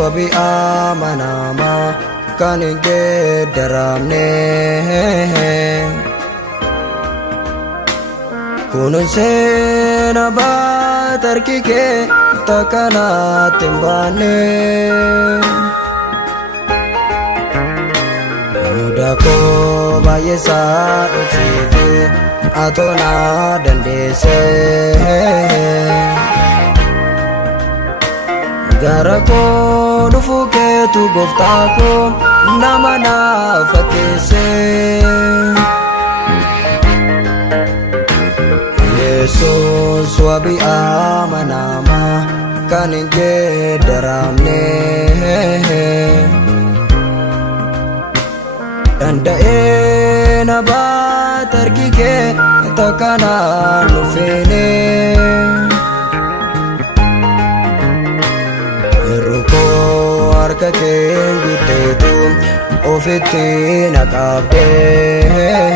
wabii amanamaa kan hin geeddaramne. Kunuun seena baata harki kee takkanaatti hin baanne. Muda koo baay'eesaa dhoksite atoo na dandeesse. Gara koo dhufu keetu gooftaa koo nama na fakkeesse. Yesuus wabii amanamaa kan hin geeddaramne. Danda'ee na baata harki kee takkanaan dhufeene. Yeroo koo harka kee guuteetu ofitti na qabdee.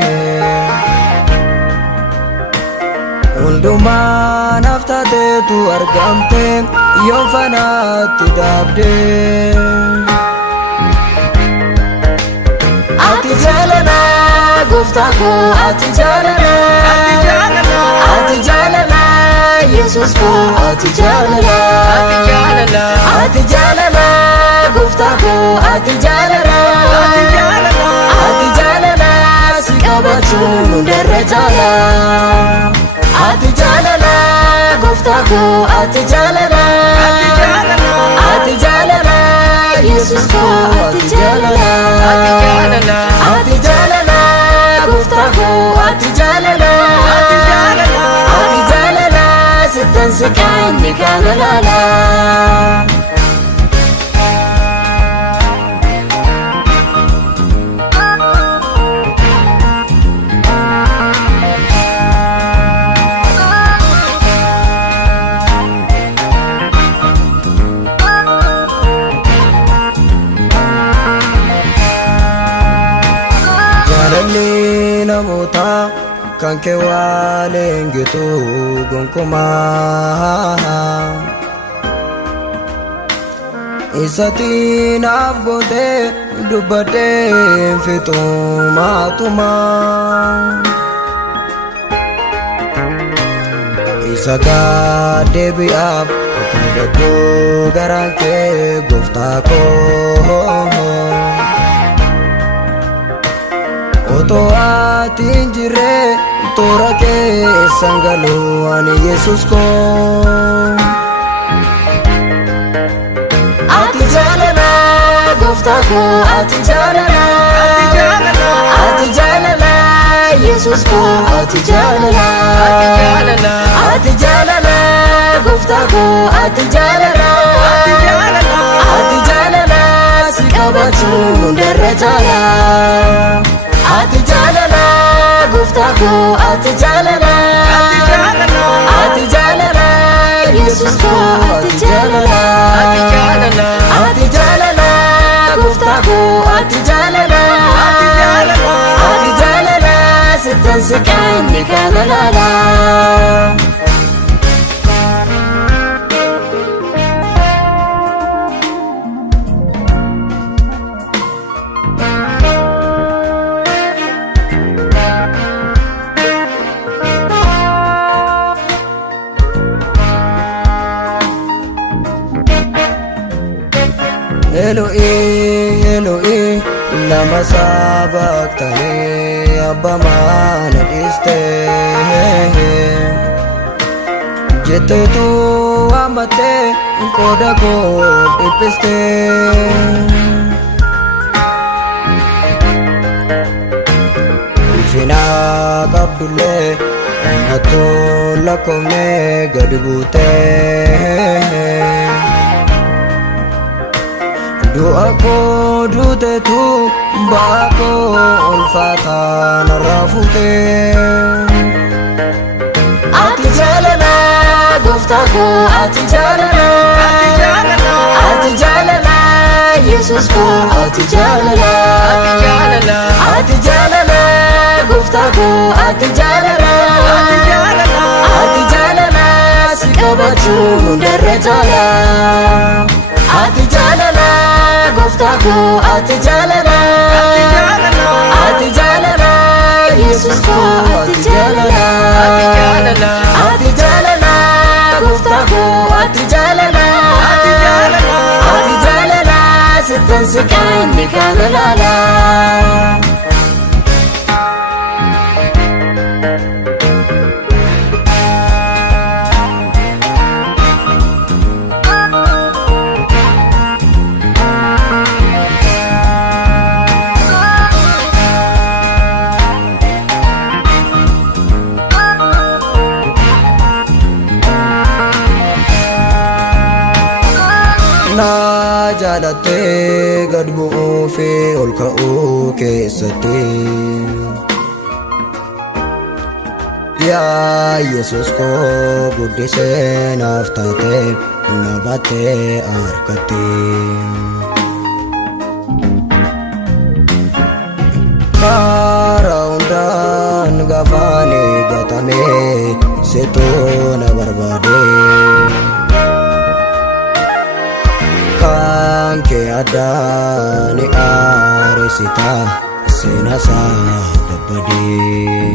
Hundumaa naaf taateetu argamte yoon fanaatti daabdee. Ati jaalala gooftaa koo ati jaalala. Ati jaalala Yesuus koo ati jaalala. Ati jaalala gooftaa koo ati jaalala. Ati jaalala si qabachuun hundarra caala. Ati jaalala gooftaa koo ati jaalala. Ati jaalala Yesuus koo ati jaalala. Ati jaalala gooftaa koo ati jaalala. Ati jaalala sittan siqaan ni jaalala. Jaalalli namoota kan kee waaleen gitu gonkumaa. Isatti naaf gootee dubbadhee fixumaatumaa. Isa gaaddeebi'aaf kan gadduu garaan kee gooftaa koo. Otoo ati hin jirre toora keessan galuu ani Yesuus koo. Ati jaalala gooftaa koo ati jaalala. Ati jaalala Yesuus koo ati jaalala. Ati jaalala gooftaa koo ati jaalala. Ati jaalala si qabachuun hundarra caala. Ati jaalala gooftaa koo ati jaalala. Ati jaalala Yesuus koo ati jaalala. Ati jaalala gooftaa koo ati jaalala. Ati jaalala sittan siqaan ni jaalala. Eloi, Eloi, lama sabaqtanii abbaa mana dhiistee. Jetteetu hammattee qooda koo dhiphistee. Ulfina qabdullee hattuu lakkoofnee gadi buutee. Du'a koo duuteetu ba'aa koo ulfaataa narraa fuutee. Ati jaalala gooftaa koo ati jaalala. Ati jaalala Yesuus koo ati jaalala. Ati jaalala gooftaa koo ati jaalala. Ati jaalala si qabachuun hundarra caala. Ati jaalala gooftaa koo ati jaalala ati jaalala Yesus koo ati jaalala ati jaalala gooftaa koo ati jaalala ati jaalala sittan siqaanni kaalala na jaalate gad bu'uu fi ol ka'uu keessatti yaa Yesus koo guddisee naaf taate na baattee harkatti karaa hundaan gaafaan eeggatame situu na barbaade kan kee addaa ni aaresita seenaa isaa babbadee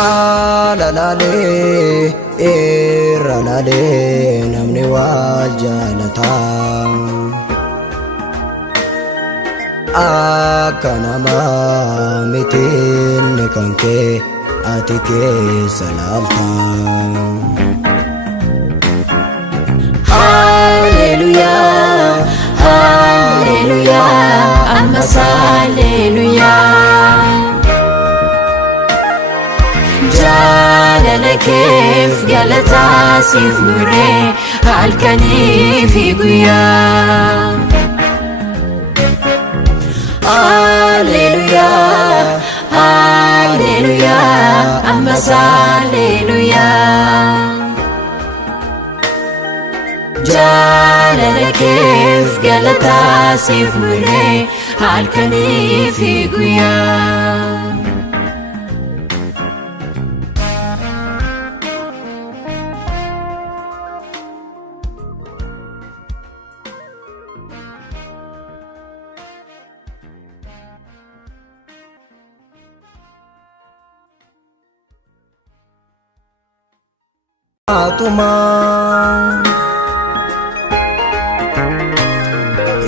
alaalaalee irraalaalee namni wal jaalataa akka namaa mitiin kan kee ati keessa laaltaa Hallelujah, Hallelujah, ammas Hallelujah. Jaalala keef galataa siif muree halkanii fi guyyaa. Hallelujah, Hallelujah, ammas Hallelujah. Jaalala keef galataa siif muree halkanii fi guyyaa.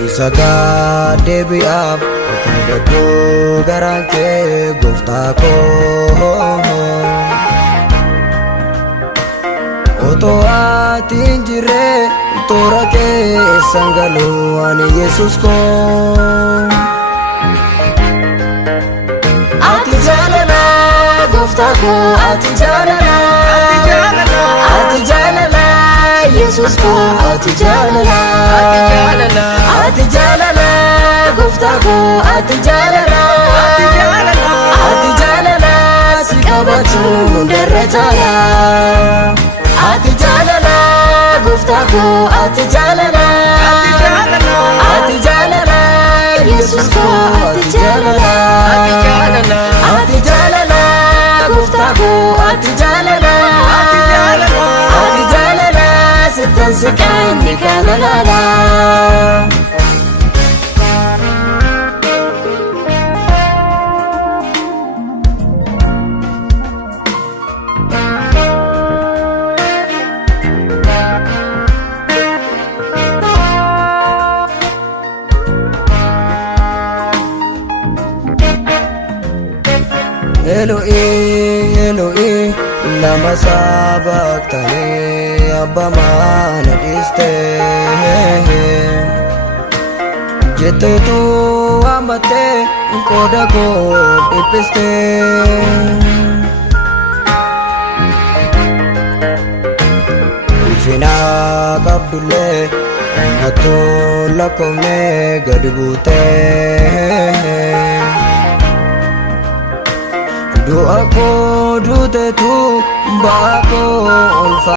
isa deebi'aaf kan gadduu garaan kee gooftaa koo otoo ati hin jirre toora keessan galuu ani Yesus koo ati jaalala gooftaa koo ati jaalala ati jaalala Yesus koo ati jaalala ati jaalala gooftaa koo ati jaalala ati jaalala si qabachuun hundarra caala ati jaalala gooftaa koo ati jaalala ati jaalala Yesus koo ati jaalala ati jaalala gooftaa koo ati jaalala ati jaalala sittan siqaanni kaalala Eloi, Eloi, lama sabaqtani abba mana diste jetteetu amate qooda koo dhiphiste ulfina qabdullee attoo lakkoofne gadi buutee du'a koo duuteetu ba'a koo ulfa